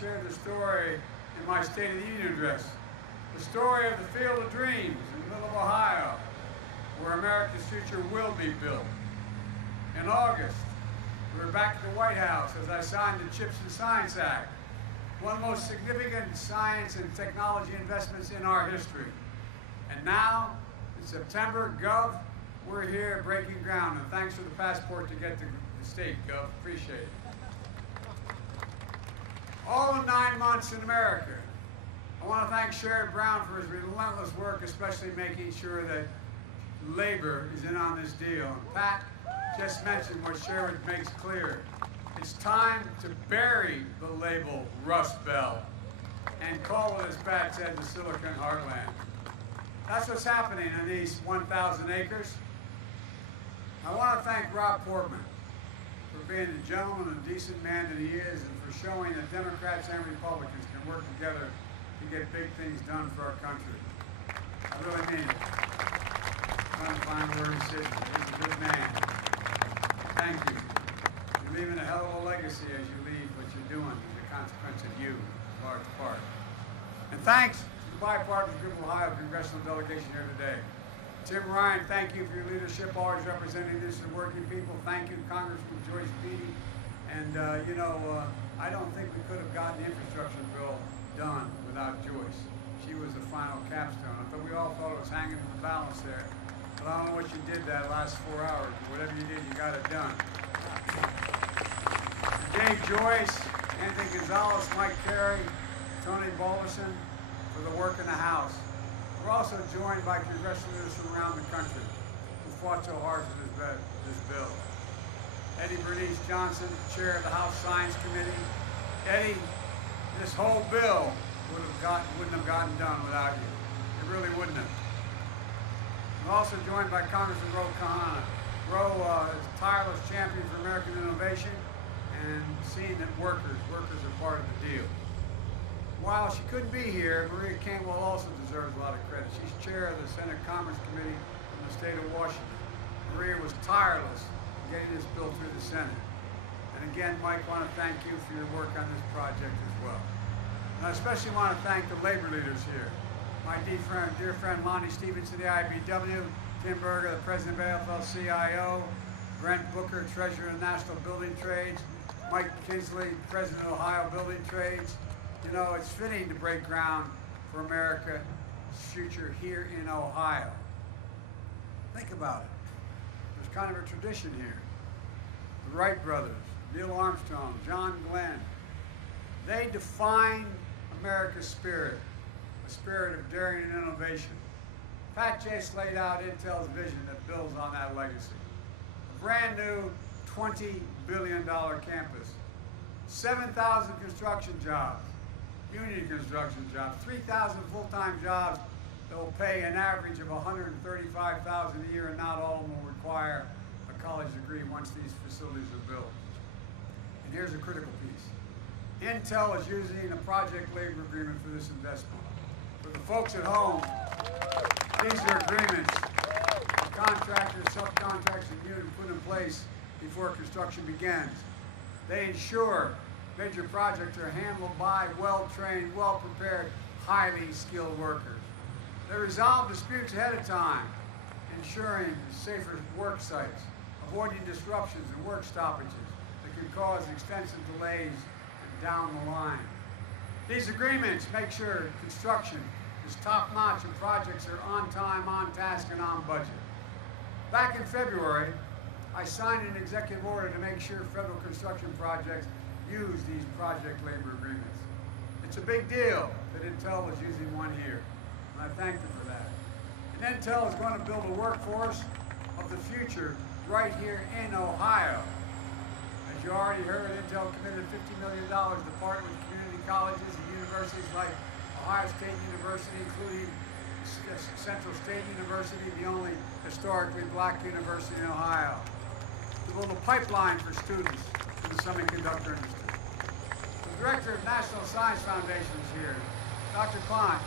shared the story in my State of the Union address. The story of the Field of Dreams in the middle of Ohio, where America's future will be built. In August, we were back at the White House as I signed the CHIPS and Science Act, one of the most significant science and technology investments in our history. And now, in September, Gov, we're here breaking ground, and thanks for the passport to get to the state, Gov. Appreciate it. All in 9 months in America. I want to thank Sherrod Brown for his relentless work, especially making sure that labor is in on this deal. And Pat just mentioned what Sherrod makes clear. It's time to bury the label Rust Belt and call it, as Pat said, the Silicon Heartland. That's what's happening in these 1,000 acres. I want to thank Rob Portman for being the gentleman and decent man that he is, and for showing that Democrats and Republicans can work together to get big things done for our country. I really mean it. I'm trying to find where he's sitting. He's a good man. Thank you. You're leaving a hell of a legacy as you leave what you're doing as a consequence of you, in large part. And thanks to the bipartisan group of Ohio congressional delegation here today. Tim Ryan, thank you for your leadership, always representing this and working people. Thank you, Congressman Joyce Beatty. And, I don't think we could have gotten the infrastructure bill done without Joyce. She was the final capstone. I thought we all thought it was hanging in the balance there. But I don't know what you did that last 4 hours. Whatever you did, you got it done. Dave Joyce, Anthony Gonzalez, Mike Carey, Tony Balderson for the work in the House. We're also joined by congressional leaders from around the country who fought so hard for this bill. Eddie Bernice Johnson, chair of the House Science Committee. Eddie, this whole bill wouldn't have gotten done without you. It really wouldn't have. I'm also joined by Congressman Ro Kahana. Ro is a tireless champion for American innovation and seeing that workers are part of the deal. While she couldn't be here, Maria Cantwell also deserves a lot of credit. She's chair of the Senate Commerce Committee from the state of Washington. Maria was tireless in getting this bill through the Senate. And again, Mike, I want to thank you for your work on this project as well. And I especially want to thank the labor leaders here. My dear friend Lonnie Stevenson, the IBW, Tim Berger, the president of AFL-CIO, Brent Booker, treasurer of National Building Trades, Mike Kinsley, president of Ohio Building Trades. You know, it's fitting to break ground for America's future here in Ohio. Think about it. There's kind of a tradition here. The Wright brothers, Neil Armstrong, John Glenn, they define America's spirit, a spirit of daring and innovation. Pat just laid out Intel's vision that builds on that legacy. A brand new $20 billion campus, 7,000 construction jobs, union construction jobs, 3,000 full-time jobs that will pay an average of $135,000 a year, and not all of them will require a college degree once these facilities are built. And here's a critical piece. Intel is using a project labor agreement for this investment. For the folks at home, these are agreements that contractors, subcontractors, and unions put in place before construction begins. They ensure major projects are handled by well-trained, well-prepared, highly skilled workers. They resolve disputes ahead of time, ensuring safer work sites, avoiding disruptions and work stoppages that could cause extensive delays down the line. These agreements make sure construction is top-notch and projects are on time, on task, and on budget. Back in February, I signed an executive order to make sure federal construction projects use these project labor agreements. It's a big deal that Intel is using one here, and I thank them for that. And Intel is going to build a workforce of the future right here in Ohio. As you already heard, Intel committed $50 million to partner with community colleges and universities like Ohio State University, including Central State University, the only historically black university in Ohio, to build a pipeline for students in the semiconductor industry. The director of National Science Foundation is here, Dr. Klein.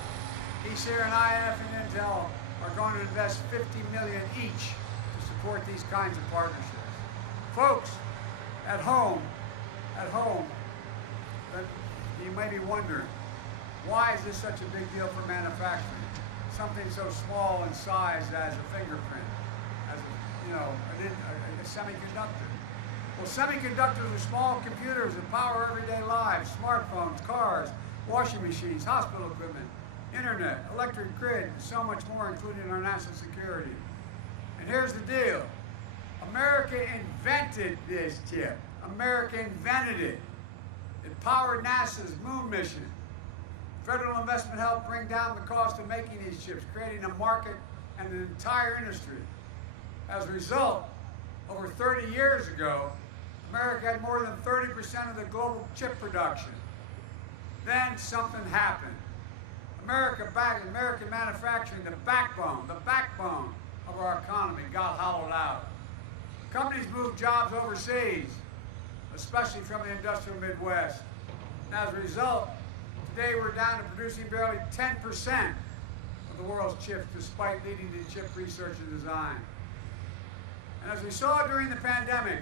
He's here, and INF and Intel are going to invest $50 million each to support these kinds of partnerships. Folks, at home, the You may be wondering, why is this such a big deal for manufacturing? Something so small in size as a fingerprint, as a semiconductor. Well, semiconductors are small computers that power everyday lives, smartphones, cars, washing machines, hospital equipment, internet, electric grid, and so much more, including our national security. And here's the deal. America invented this chip. America invented it. It powered NASA's moon mission. Federal investment helped bring down the cost of making these chips, creating a market and an entire industry. As a result, over 30 years ago, America had more than 30% of the global chip production. Then something happened. American manufacturing, the backbone of our economy, got hollowed out. Companies moved jobs overseas, especially from the industrial Midwest. And as a result, today we're down to producing barely 10% of the world's chips, despite leading to chip research and design. And as we saw during the pandemic,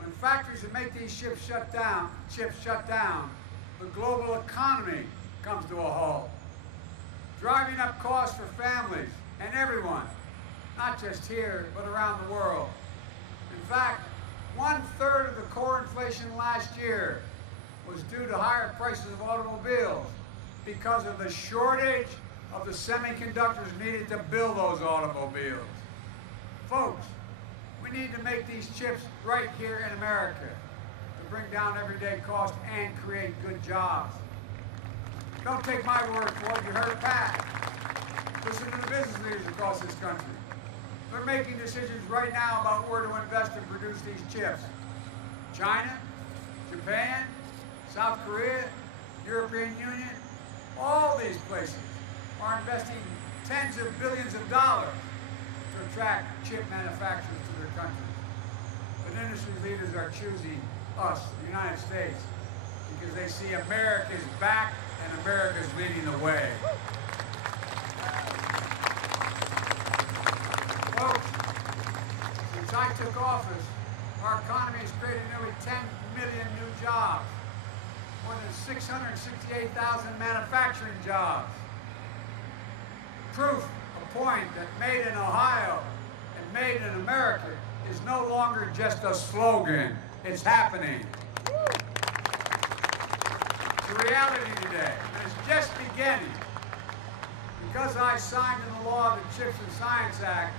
when factories that make these chips shut down, the global economy comes to a halt, driving up costs for families and everyone, not just here, but around the world. In fact, 1/3 of the core inflation last year was due to higher prices of automobiles because of the shortage of the semiconductors needed to build those automobiles. Folks, we need to make these chips right here in America to bring down everyday costs and create good jobs. Don't take my word for it, you heard Pat. Listen to the business leaders across this country. They're making decisions right now about where to invest and produce these chips. China, Japan, South Korea, European Union, all these places are investing tens of billions of dollars to attract chip manufacturers to their countries. But industry leaders are choosing us, the United States, because they see America's back and America's leading the way. Folks, since I took office, our economy has created nearly 10 million new jobs, more than 668,000 manufacturing jobs. Proof, a point that made in Ohio and made in America is no longer just a slogan, it's happening. It's a reality today, and it's just beginning. Because I signed into law the CHIPS and Science Act,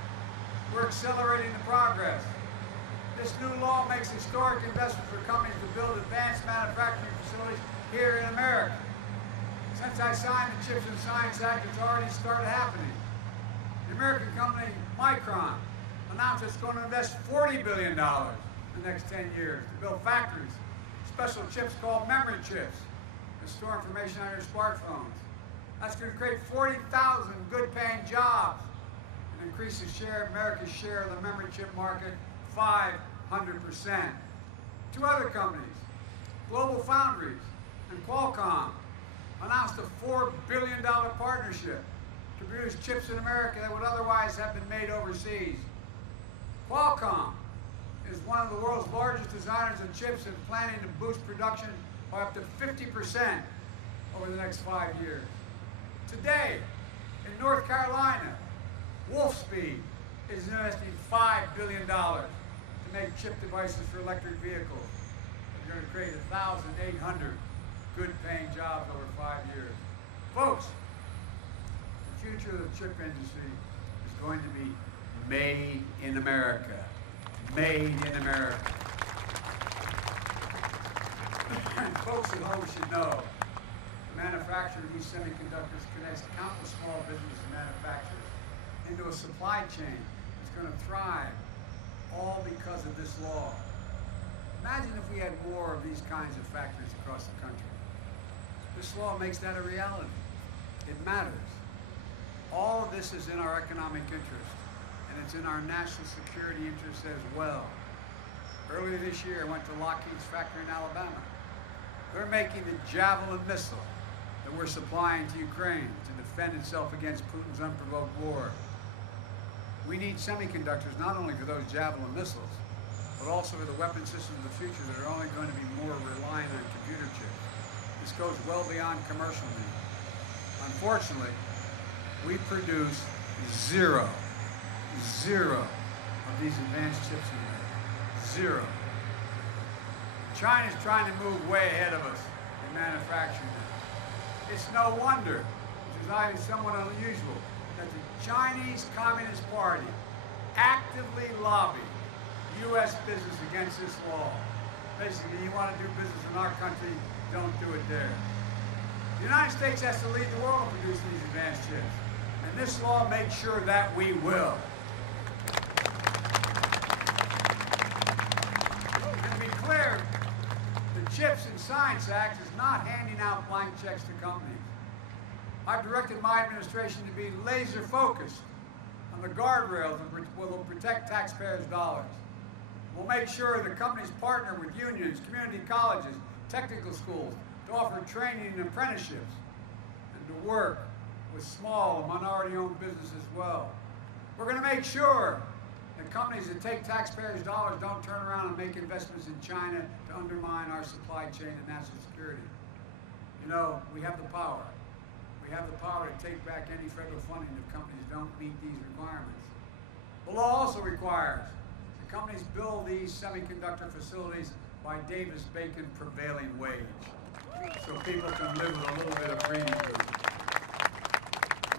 we're accelerating the progress. This new law makes historic investments for companies to build advanced manufacturing facilities here in America. Since I signed the CHIPS and Science Act, it's already started happening. The American company Micron announced it's going to invest $40 billion in the next 10 years to build factories, special chips called memory chips, to store information on your smartphones. That's going to create 40,000 good-paying jobs and increase America's share of the memory chip market 500%. Two other companies, Global Foundries and Qualcomm, announced a $4 billion partnership to produce chips in America that would otherwise have been made overseas. Qualcomm is one of the world's largest designers of chips and planning to boost production by up to 50% over the next 5 years. Today, in North Carolina, Wolfspeed is investing $5 billion to make chip devices for electric vehicles. They're going to create 1,800 good-paying jobs over 5 years. Folks, the future of the chip industry is going to be made in America. Made in America. And folks at home should know, the manufacturing of these semiconductors connects countless small business manufacturers into a supply chain that's going to thrive, all because of this law. Imagine if we had more of these kinds of factories across the country. This law makes that a reality. It matters. All of this is in our economic interest, and it's in our national security interest as well. Earlier this year, I went to Lockheed's factory in Alabama. They're making the Javelin missile that we're supplying to Ukraine to defend itself against Putin's unprovoked war. We need semiconductors not only for those Javelin missiles, but also for the weapon systems of the future that are only going to be more reliant on computer chips. This goes well beyond commercial needs. Unfortunately, we produce zero of these advanced chips in America. Zero. China's trying to move way ahead of us in manufacturing now. It's no wonder, which is either somewhat unusual, that the Chinese Communist Party actively lobbied U.S. business against this law. Basically, you want to do business in our country, don't do it there. The United States has to lead the world in producing these advanced chips. And this law makes sure that we will. And to be clear, the CHIPS and Science Act is not handing out blank checks to companies. I've directed my administration to be laser focused on the guardrails that will protect taxpayers' dollars. We'll make sure that companies partner with unions, community colleges, technical schools to offer training and apprenticeships and to work with small and minority-owned business as well. We're going to make sure that companies that take taxpayers' dollars don't turn around and make investments in China to undermine our supply chain and national security. You know, we have the power. We have the power to take back any federal funding if companies don't meet these requirements. The law also requires that companies build these semiconductor facilities by Davis-Bacon prevailing wage, so people can live with a little bit of breathing room.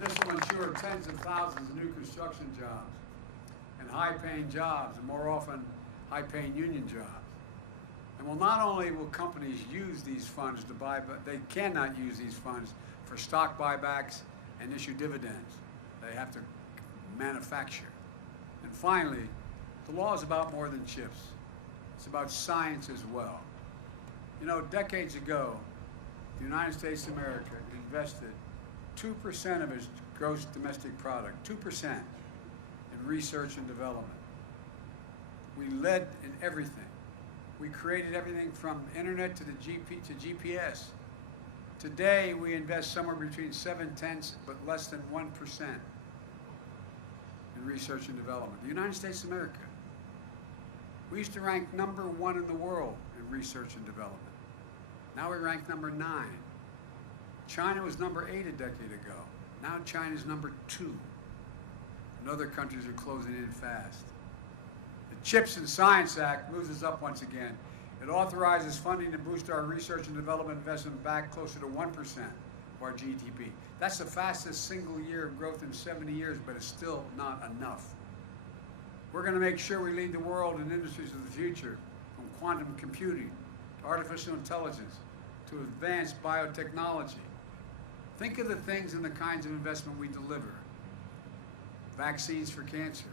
This will ensure tens of thousands of new construction jobs and high-paying jobs, and more often high-paying union jobs. And well, not only will companies use these funds to buy, but they cannot use these funds for stock buybacks and issue dividends. They have to manufacture. And finally, the law is about more than chips. It's about science as well. You know, decades ago, the United States of America invested 2% of its gross domestic product, 2%, in research and development. We led in everything. We created everything from internet to the GPS. Today, we invest somewhere between 7/10, but less than 1% in research and development. The United States of America. We used to rank #1 in the world in research and development. Now we rank #9. China was #8 a decade ago. Now China's #2. And other countries are closing in fast. The CHIPS and Science Act moves us up once again. It authorizes funding to boost our research and development investment back closer to 1% of our GDP. That's the fastest single year of growth in 70 years, but it's still not enough. We're going to make sure we lead the world in industries of the future, from quantum computing to artificial intelligence to advanced biotechnology. Think of the things and the kinds of investment we deliver. Vaccines for cancer,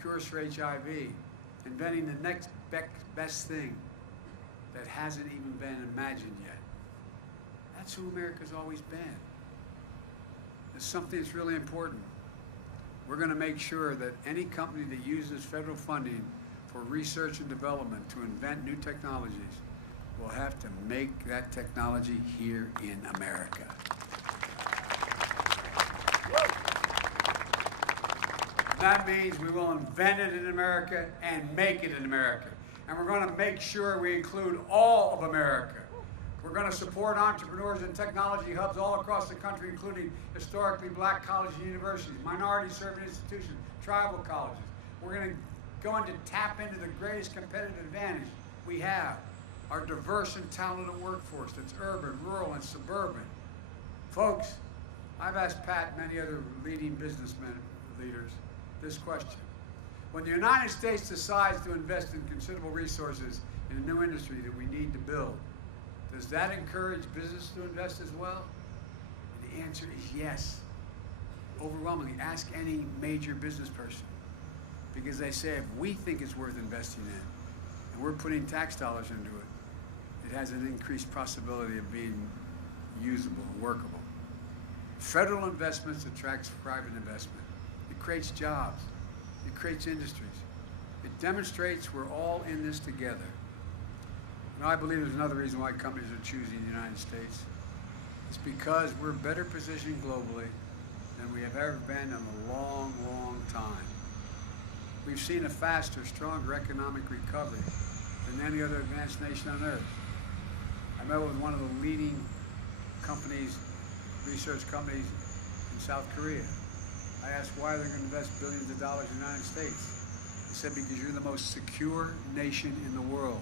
cures for HIV, inventing the next best thing that hasn't even been imagined yet. That's who America's always been. It's something that's really important. We're going to make sure that any company that uses federal funding for research and development to invent new technologies will have to make that technology here in America. That means we will invent it in America and make it in America. And we're going to make sure we include all of America. We're going to support entrepreneurs and technology hubs all across the country, including historically black colleges and universities, minority-serving institutions, tribal colleges. We're going to tap into the greatest competitive advantage we have, our diverse and talented workforce that's urban, rural, and suburban. Folks, I've asked Pat and many other leading businessmen leaders this question. When the United States decides to invest in considerable resources in a new industry that we need to build, does that encourage business to invest as well? And the answer is yes. Overwhelmingly, ask any major business person. Because they say if we think it's worth investing in, and we're putting tax dollars into it, it has an increased possibility of being usable and workable. Federal investments attracts private investment. It creates jobs. It creates industries. It demonstrates we're all in this together. And I believe there's another reason why companies are choosing the United States. It's because we're better positioned globally than we have ever been in a long, long time. We've seen a faster, stronger economic recovery than any other advanced nation on earth. I met with one of the leading companies, research companies in South Korea. I asked why they're going to invest billions of dollars in the United States. They said, because you're the most secure nation in the world.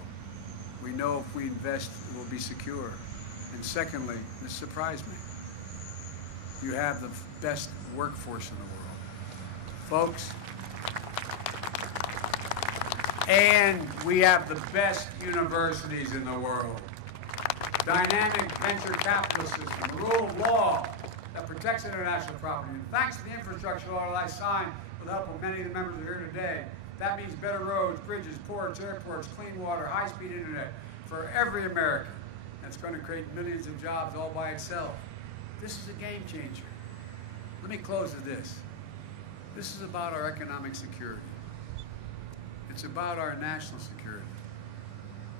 We know if we invest, it will be secure. And secondly, this surprised me, you have the best workforce in the world. Folks, and we have the best universities in the world. Dynamic venture capitalist system, the rule of law that protects international property. And thanks to the infrastructure law that I signed with the help of many of the members who are here today, that means better roads, bridges, ports, airports, clean water, high-speed internet for every American. That's going to create millions of jobs all by itself. This is a game changer. Let me close with this. This is about our economic security. It's about our national security.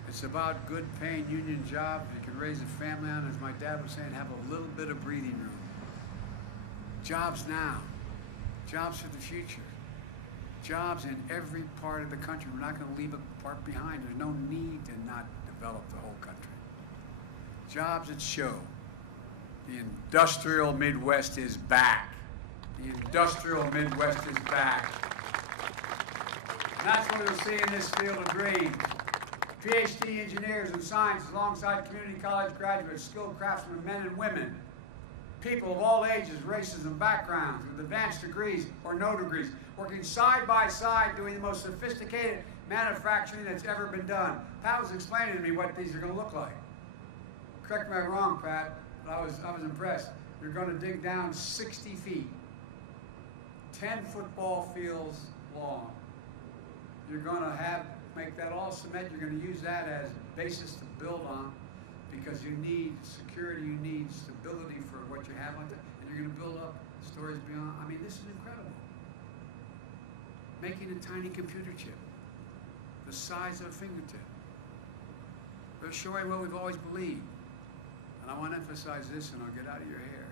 It's about good paying union jobs you can raise a family on, as my dad was saying, have a little bit of breathing room. Jobs now. Jobs for the future. Jobs in every part of the country. We're not going to leave a part behind. There's no need to not develop the whole country. Jobs that show the industrial Midwest is back. The industrial Midwest is back. And that's what we'll see in this field of dreams. PhD engineers in science alongside community college graduates, skilled craftsmen, men and women, people of all ages, races, and backgrounds with advanced degrees or no degrees, working side by side doing the most sophisticated manufacturing that's ever been done. Pat was explaining to me what these are going to look like. Correct me if I'm wrong, Pat, but I was impressed. You're going to dig down 60 feet, 10 football fields long. You're going to make that all cement. You're going to use that as a basis to build on, because you need security, you need stability for what you have like that, and you're going to build up stories beyond. I mean, this is incredible. Making a tiny computer chip, the size of a fingertip. They're showing what we've always believed. And I want to emphasize this, and I'll get out of your hair.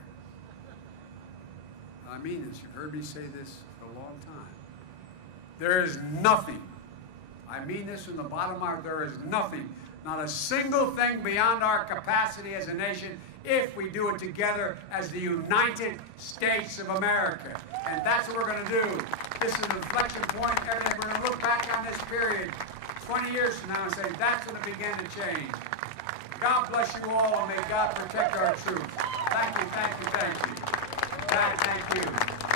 I mean this. You've heard me say this for a long time. There is nothing, I mean this from the bottom of my heart, there is nothing, not a single thing beyond our capacity as a nation if we do it together as the United States of America. And that's what we're going to do. This is an inflection point. Everything. We're going to look back on this period 20 years from now and say, that's when it began to change. God bless you all, and may God protect our troops. Thank you, thank you, thank you. God, thank you.